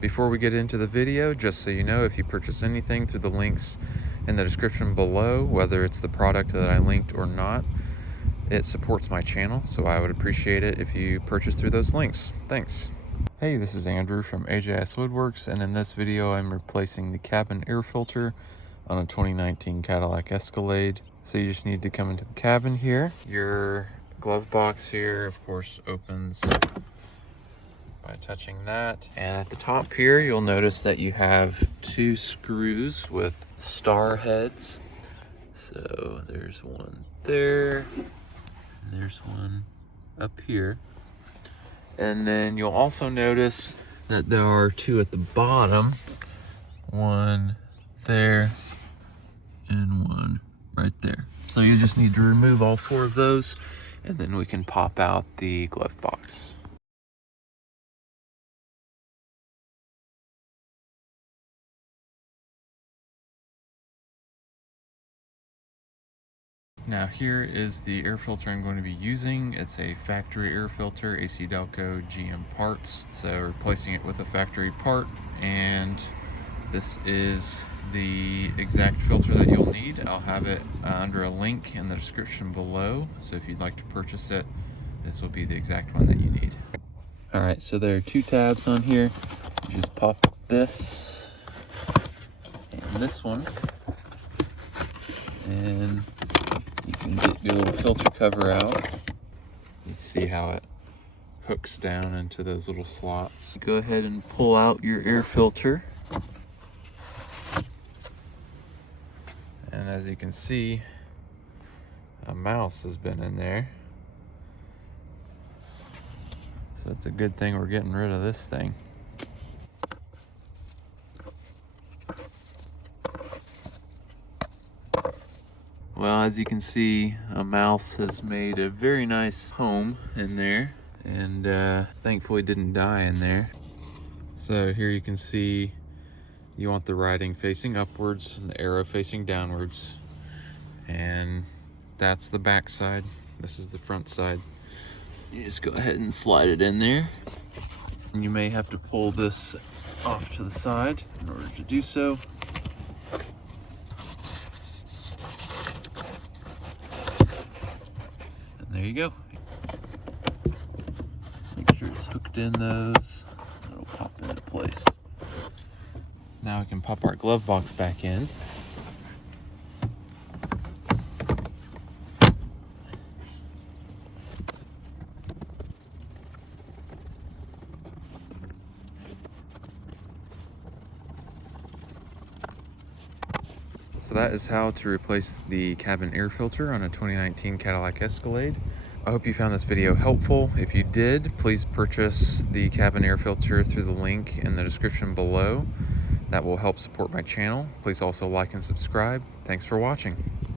Before we get into the video, just so you know, if you purchase anything through the links in the description below, whether it's the product that I linked or not, it supports my channel, so I would appreciate it if you purchase through those links. Thanks. Hey, this is Andrew from AJS Woodworks, and in this video I'm replacing the cabin air filter on a 2019 Cadillac Escalade. So you just need to come into the cabin here. Your glove box here, of course, opens by touching that. And at the top here, you'll notice that you have two screws with star heads. So there's one there, and there's one up here. And then you'll also notice that there are two at the bottom, one there and one right there. So you just need to remove all four of those, and then we can pop out the glove box. Now here is the air filter I'm going to be using. It's a factory air filter, AC Delco GM parts. So replacing it with a factory part, and this is the exact filter that you'll need. I'll have it under a link in the description below. So if you'd like to purchase it, this will be the exact one that you need. All right, so there are two tabs on here. You just pop this and this one, and you can get your little filter cover out. You see how it hooks down into those little slots. Go ahead and pull out your air filter. And as you can see, a mouse has been in there. So it's a good thing we're getting rid of this thing. Well, as you can see, a mouse has made a very nice home in there, and thankfully didn't die in there. So here you can see you want the writing facing upwards and the arrow facing downwards, and that's the back side. This is the front side. You just go ahead and slide it in there. And you may have to pull this off to the side in order to do so. There you go. Make sure it's hooked in those. It'll pop into place. Now we can pop our glove box back in. So that is how to replace the cabin air filter on a 2019 Cadillac Escalade. I hope you found this video helpful. If you did, please purchase the cabin air filter through the link in the description below. That will help support my channel. Please also like and subscribe. Thanks for watching.